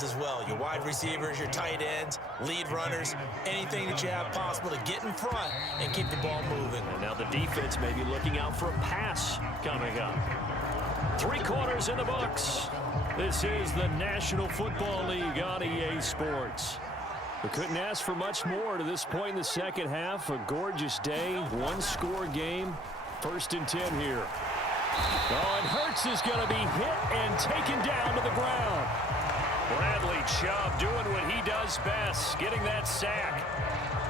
involved as well. Your wide receivers, your tight ends, lead runners, anything that you have possible to get in front and keep the ball moving. And now the defense may be looking out for a pass coming up. 3 quarters in the books. This is the National Football League on EA Sports. We couldn't ask for much more to this point in the second half. A gorgeous day, one-score game. 1st and 10 here. Oh, and Hurts is going to be hit and taken down to the ground. Bradley Chubb doing what he does best, getting that sack.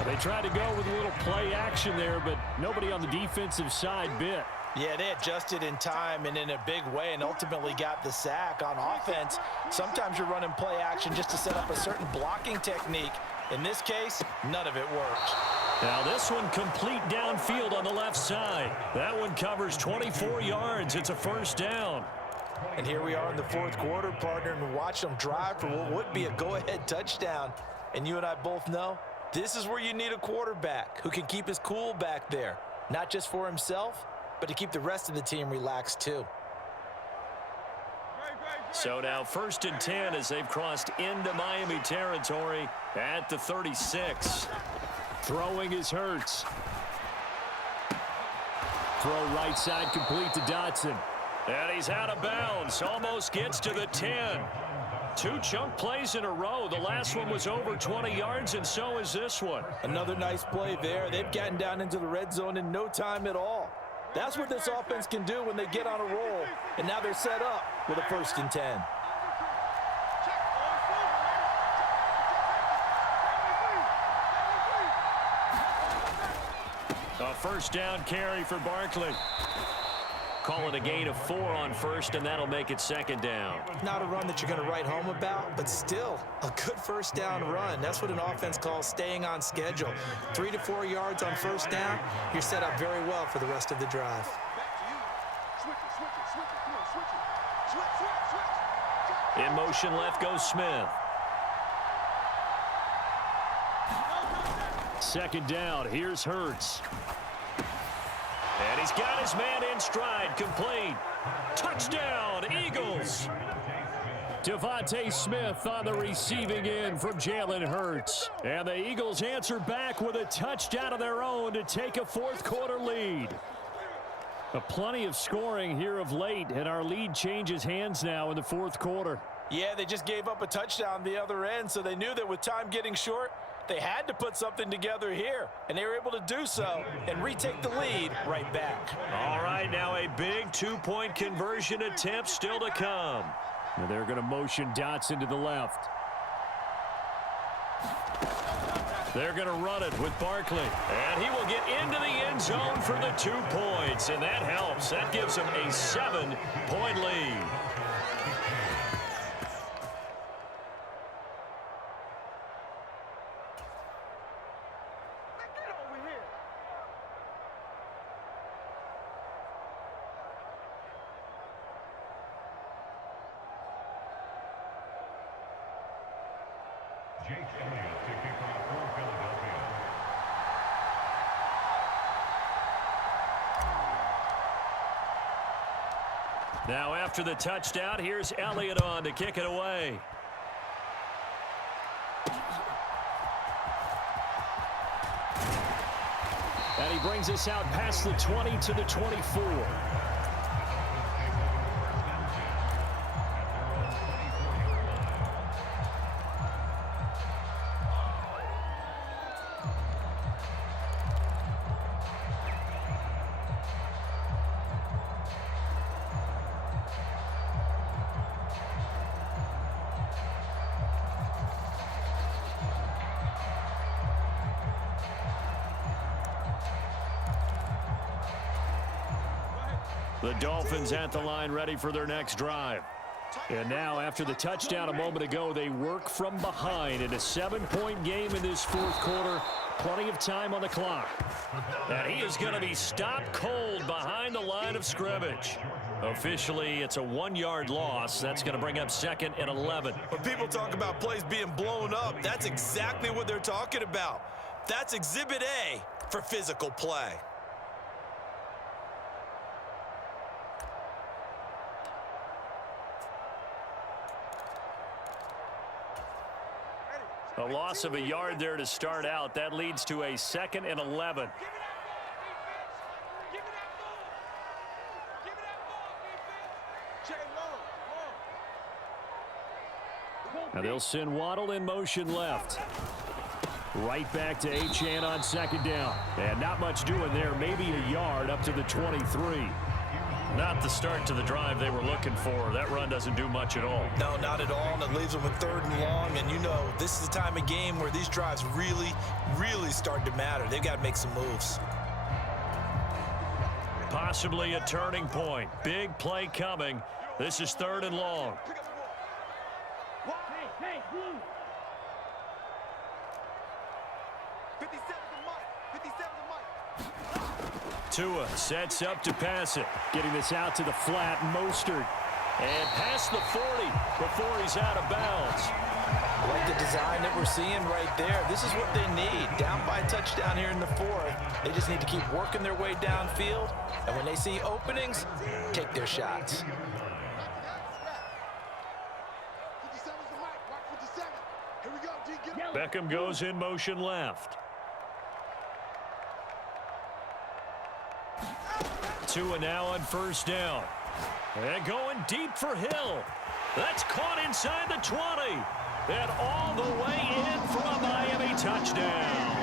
They tried to go with a little play action there, but nobody on the defensive side bit. Yeah, they adjusted in time and in a big way and ultimately got the sack. On offense, sometimes you're running play action just to set up a certain blocking technique. In this case, none of it worked. Now this one complete downfield on the left side. That one covers 24 yards. It's a 1st down. And here we are in the 4th quarter, partner, and watch them drive for what would be a go-ahead touchdown. And you and I both know this is where you need a quarterback who can keep his cool back there, not just for himself, but to keep the rest of the team relaxed too. So now 1st and 10 as they've crossed into Miami territory at the 36. Throwing is Hurts. Throw right side complete to Dotson. And he's out of bounds. Almost gets to the 10. 2 chunk plays in a row. The last one was over 20 yards, and so is this one. Another nice play there. They've gotten down into the red zone in no time at all. That's what this offense can do when they get on a roll. And now they're set up with a 1st and 10. A 1st down carry for Barkley. Call it a gain of 4 on 1st, and that'll make it 2nd down. Not a run that you're going to write home about, but still a good 1st down run. That's what an offense calls staying on schedule. 3 to 4 yards on 1st down, you're set up very well for the rest of the drive. In motion left goes Smith. 2nd down, here's Hurts. And he's got his man in stride, complete. Touchdown, Eagles. Devontae Smith on the receiving end from Jalen Hurts. And the Eagles answer back with a touchdown of their own to take a 4th quarter lead. Plenty of scoring here of late, and our lead changes hands now in the 4th quarter. Yeah, they just gave up a touchdown the other end, so they knew that with time getting short, they had to put something together here, and they were able to do so and retake the lead right back. All right, now a big 2-point conversion attempt still to come. And they're going to motion Dotson to the left. They're going to run it with Barkley. And he will get into the end zone for the 2 points, and that helps. That gives him a 7-point lead. Now after the touchdown, here's Elliott on to kick it away. And he brings us out past the 20 to the 24. The Dolphins at the line ready for their next drive. And now after the touchdown a moment ago, they work from behind in a 7-point game in this 4th quarter. Plenty of time on the clock. And he is going to be stopped cold behind the line of scrimmage. Officially, it's a 1-yard loss. That's going to bring up 2nd and 11. When people talk about plays being blown up, that's exactly what they're talking about. That's Exhibit A for physical play. A loss of a yard there to start out. That leads to a 2nd and 11. Now they'll send Waddle in motion left. Right back to Achane on 2nd down. And not much doing there. Maybe a yard up to the 23. Not the start to the drive they were looking for. That run doesn't do much at all. No, not at all, and it leaves them with 3rd and long. And you know, this is the time of game where these drives really, really start to matter. They've got to make some moves. Possibly a turning point. Big play coming. This is 3rd and long. Tua sets up to pass it. Getting this out to the flat. Mostert. And past the 40 before he's out of bounds. I like the design that we're seeing right there. This is what they need. Down by a touchdown here in the 4th. They just need to keep working their way downfield. And when they see openings, take their shots. Beckham goes in motion left. Tua now on 1st down. And going deep for Hill. That's caught inside the 20. And all the way in for a Miami touchdown.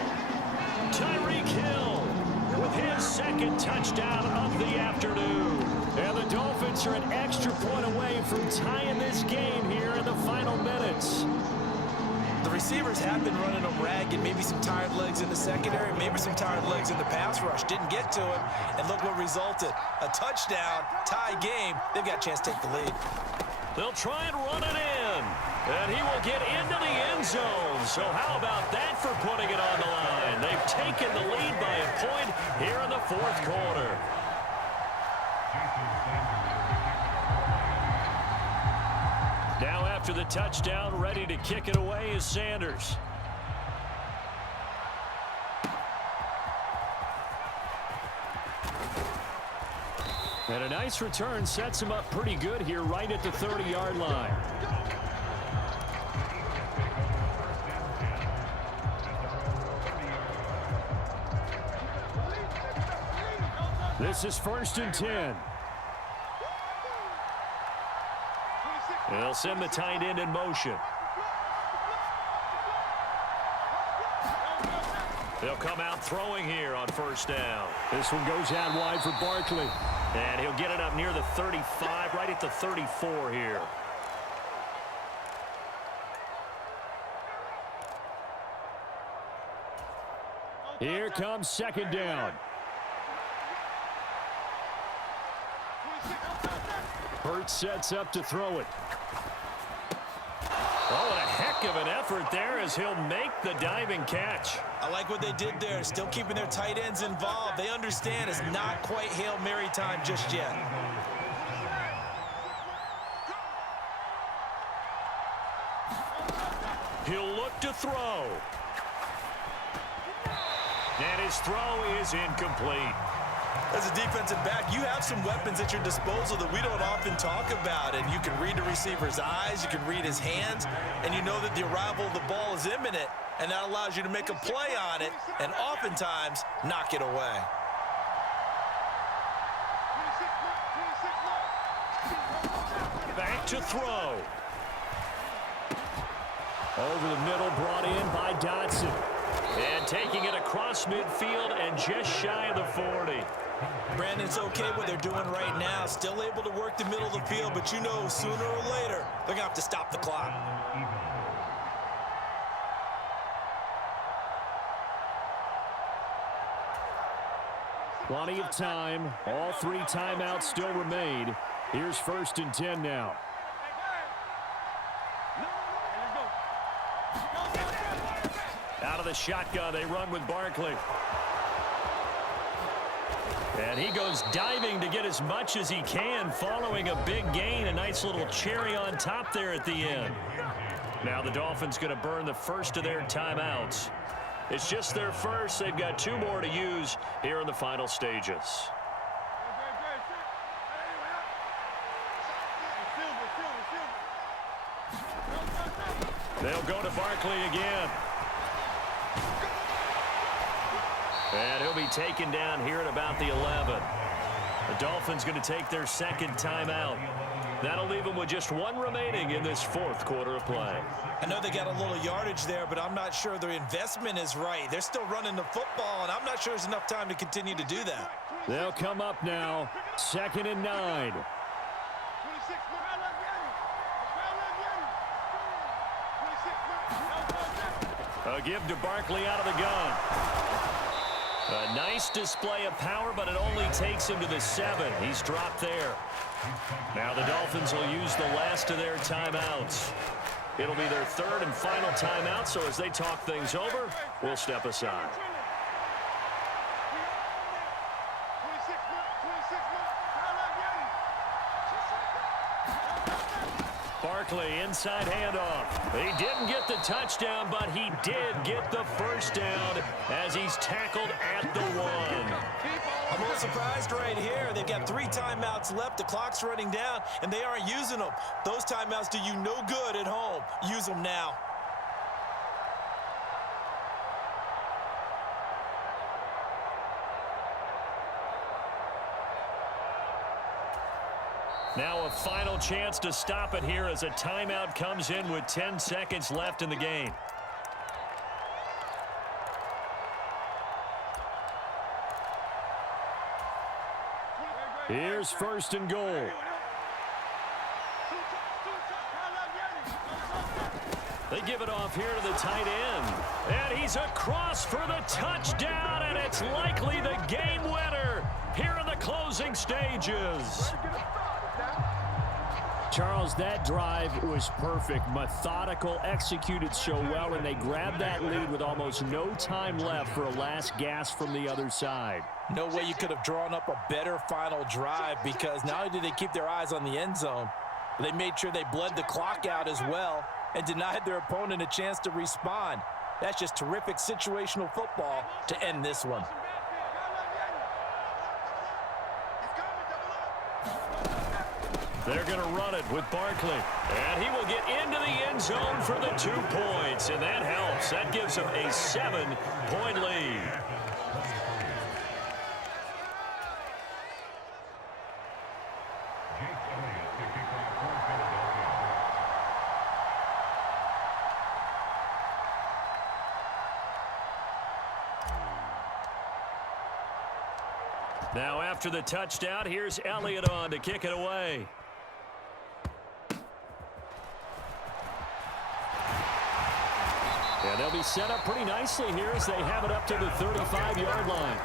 Tyreek Hill with his 2nd touchdown of the afternoon. And the Dolphins are an extra point away from tying this game here in the final minutes. The receivers have been running them ragged. Maybe some tired legs in the secondary, maybe some tired legs in the pass rush. Didn't get to him, and look what resulted. A touchdown, tie game. They've got a chance to take the lead. They'll try and run it in, and he will get into the end zone. So how about that for putting it on the line? They've taken the lead by a point here in the 4th quarter. Now after the touchdown, ready to kick it away is Sanders. And a nice return sets him up pretty good here right at the 30-yard line. This is 1st and 10. They'll send the tight end in motion. They'll come out throwing here on 1st down. This one goes out wide for Barkley. And he'll get it up near the 35, right at the 34 here. Here comes 2nd down. Hurts sets up to throw it. Oh, and a heck of an effort there as he'll make the diving catch. I like what they did there, still keeping their tight ends involved. They understand it's not quite Hail Mary time just yet. He'll look to throw. And his throw is incomplete. As a defensive back, you have some weapons at your disposal that we don't often talk about. And you can read the receiver's eyes, you can read his hands, and you know that the arrival of the ball is imminent, and that allows you to make a play on it and oftentimes knock it away. Back to throw. Over the middle, brought in by Dotson. And taking it across midfield and just shy of the 40. Brandon, it's okay what they're doing right now. Still able to work the middle of the field, but you know sooner or later they're going to have to stop the clock. Plenty of time. All 3 timeouts still remain. Here's 1st and 10 now. Out of the shotgun, they run with Barkley. And he goes diving to get as much as he can, following a big gain. A nice little cherry on top there at the end. Now the Dolphins going to burn the first of their timeouts. It's just their first. They've got 2 more to use here in the final stages. They'll go to Barkley again. And he'll be taken down here at about the 11. The Dolphins going to take their second timeout. That'll leave them with just one remaining in this fourth quarter of play. I know they got a little yardage there, but I'm not sure their investment is right. They're still running the football, and I'm not sure there's enough time to continue to do that. They'll come up now, 2nd and 9. A give to Barkley out of the gun. A nice display of power, but it only takes him to the 7. He's dropped there. Now the Dolphins will use the last of their timeouts. It'll be their third and final timeout, so as they talk things over, we'll step aside. Barkley, inside handoff. He didn't get the touchdown, but he did get the first down as he's tackled at the 1. I'm a little surprised right here. They've got 3 timeouts left. The clock's running down, and they aren't using them. Those timeouts do you no good at home. Use them now. Now a final chance to stop it here as a timeout comes in with 10 seconds left in the game. Here's 1st and goal. They give it off here to the tight end. And he's across for the touchdown, and it's likely the game winner here in the closing stages. Charles, that drive was perfect. Methodical, executed so well, and they grabbed that lead with almost no time left for a last gasp from the other side. No way you could have drawn up a better final drive, because not only did they keep their eyes on the end zone, they made sure they bled the clock out as well and denied their opponent a chance to respond. That's just terrific situational football to end this one. They're going to run it with Barkley. And he will get into the end zone for the 2 points. And that helps. That gives him a 7-point lead. Now after the touchdown, here's Elliott on to kick it away. And they'll be set up pretty nicely here as they have it up to the 35-yard line.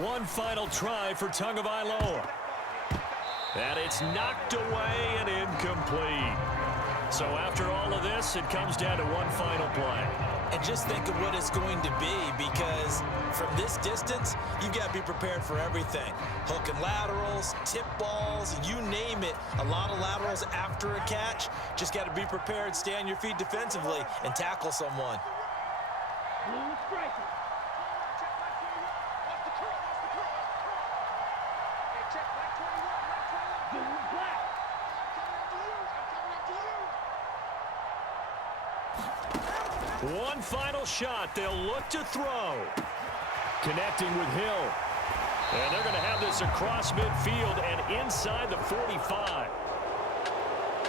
One final try for Tagovailoa. And it's knocked away and incomplete. So after all of this, it comes down to one final play. And just think of what it's going to be, because from this distance, you've got to be prepared for everything. Hook and laterals, tip balls, you name it. A lot of laterals after a catch. Just got to be prepared, stay on your feet defensively, and tackle someone. One final shot. They'll look to throw. Connecting with Hill. And they're going to have this across midfield and inside the 45.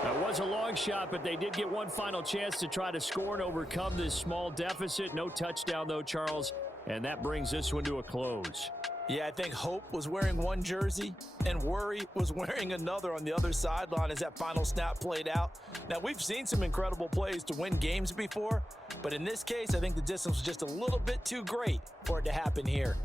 That was a long shot, but they did get one final chance to try to score and overcome this small deficit. No touchdown, though, Charles. And that brings this one to a close. Yeah, I think Hope was wearing one jersey and Worry was wearing another on the other sideline as that final snap played out. Now, we've seen some incredible plays to win games before, but in this case, I think the distance was just a little bit too great for it to happen here.